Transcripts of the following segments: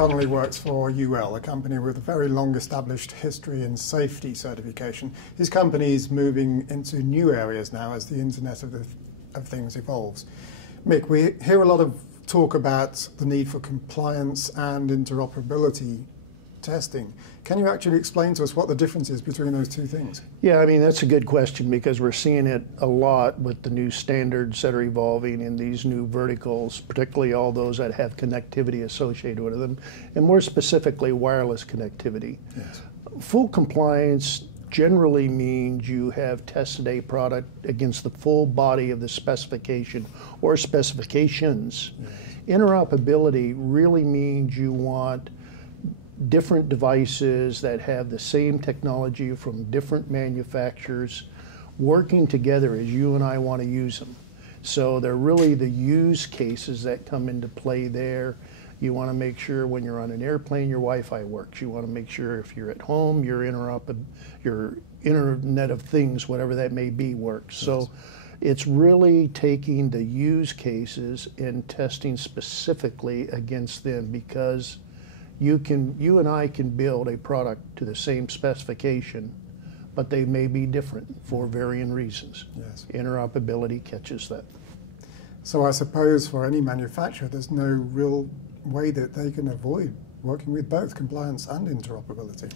Conley works for UL, a company with a very long established history in safety certification. His company is moving into new areas now as the Internet of Things evolves. Mick, we hear a lot of talk about the need for compliance and interoperability testing. Can you actually explain to us what the difference is between those two things? Yeah, I mean, that's a good question because we're seeing it a lot with the new standards that are evolving in these new verticals, particularly all those that have connectivity associated with them, and more specifically, wireless connectivity. Yes. Full compliance generally means you have tested a product against the full body of the specification or specifications. Yes. Interoperability really means you want different devices that have the same technology from different manufacturers working together as you and I want to use them. So they're really the use cases that come into play there. You want to make sure when you're on an airplane your Wi-Fi works. You want to make sure if you're at home your Internet of Things, whatever that may be, works. Yes. So it's really taking the use cases and testing specifically against them, because you and I can build a product to the same specification, but they may be different for varying reasons. Yes. Interoperability catches that. So I suppose for any manufacturer, there's no real way that they can avoid working with both compliance and interoperability.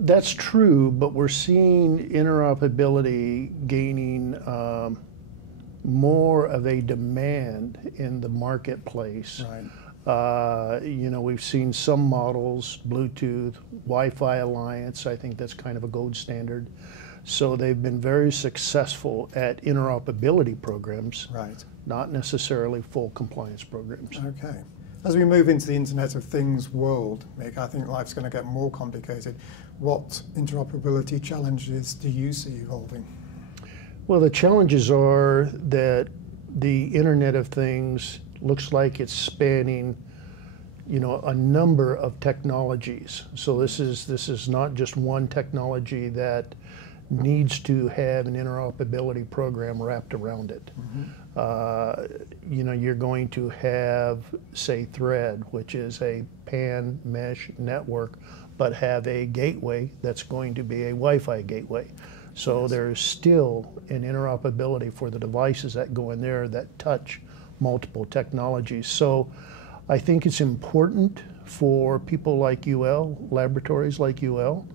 That's true, but we're seeing interoperability gaining more of a demand in the marketplace. Right. We've seen some models, Bluetooth, Wi-Fi Alliance, I think that's kind of a gold standard. So they've been very successful at interoperability programs, Right. not necessarily full compliance programs. Okay. As we move into the Internet of Things world, Mick, I think life's going to get more complicated. What interoperability challenges do you see evolving? Well, the challenges are that the Internet of Things looks like it's spanning, a number of technologies. So this is not just one technology that needs to have an interoperability program wrapped around it. Mm-hmm. You're going to have, say, Thread, which is a PAN mesh network, but have a gateway that's going to be a Wi-Fi gateway. So Yes. there's still an interoperability for the devices that go in there that touch multiple technologies. So I think it's important for people like UL, laboratories like UL,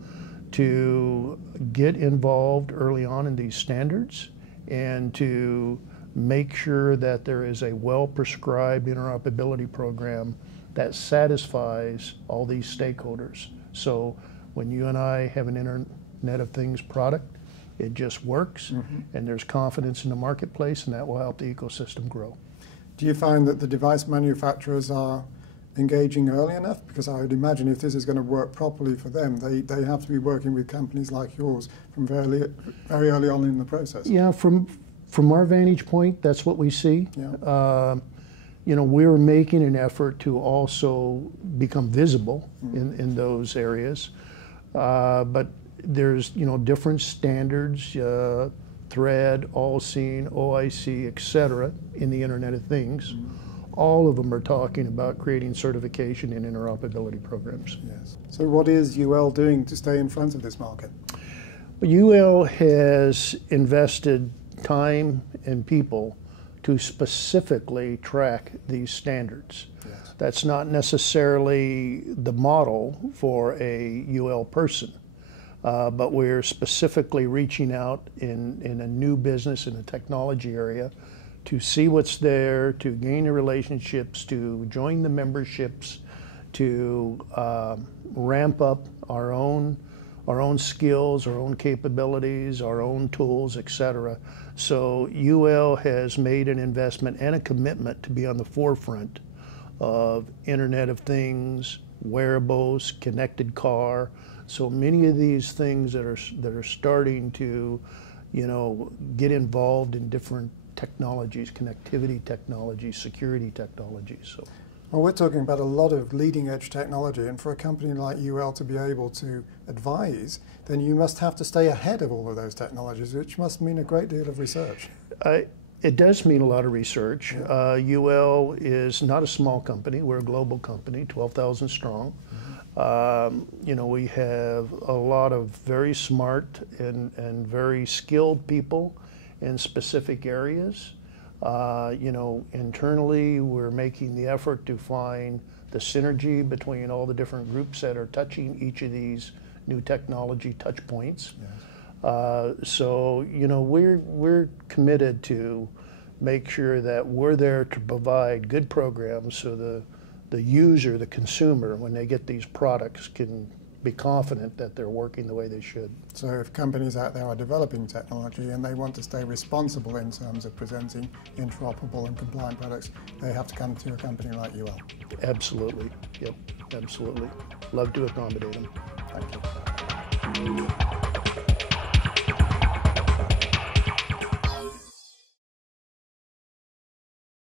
to get involved early on in these standards and to make sure that there is a well-prescribed interoperability program that satisfies all these stakeholders. So when you and I have an Internet of Things product, it just works, and there's confidence in the marketplace, and that will help the ecosystem grow. Do you find that the device manufacturers are engaging early enough? Because I would imagine if this is going to work properly for them, they have to be working with companies like yours from very early on in the process. Yeah, from our vantage point, that's what we see. Yeah. We're making an effort to also become visible in those areas. But there's, different standards, Thread, All-Seen, OIC, etc., in the Internet of Things. All of them are talking about creating certification and interoperability programs. Yes. So what is UL doing to stay in front of this market? UL has invested time and people to specifically track these standards. Yes. That's not necessarily the model for a UL person. But we're specifically reaching out in a new business in the technology area to see what's there, to gain the relationships, to join the memberships, to ramp up our own skills, our own capabilities, our own tools, etc. So UL has made an investment and a commitment to be on the forefront of Internet of Things, wearables, connected car. So many of these things that are starting to, get involved in different technologies, connectivity technologies, security technologies. So, well, we're talking about a lot of leading edge technology, and for a company like UL to be able to advise, then you must have to stay ahead of all of those technologies, which must mean a great deal of research. It does mean a lot of research. UL is not a small company. We're a global company, 12,000 strong. You know, we have a lot of very smart and very skilled people in specific areas. You know, internally, we're making the effort to find the synergy between all the different groups that are touching each of these new technology touch points. Yes. So, you know, we're committed to make sure that we're there to provide good programs so the user, the consumer, when they get these products, can be confident that they're working the way they should. So if companies out there are developing technology and they want to stay responsible in terms of presenting interoperable and compliant products, they have to come to a company like UL. Absolutely. Yep, absolutely. Love to accommodate them. Thank you.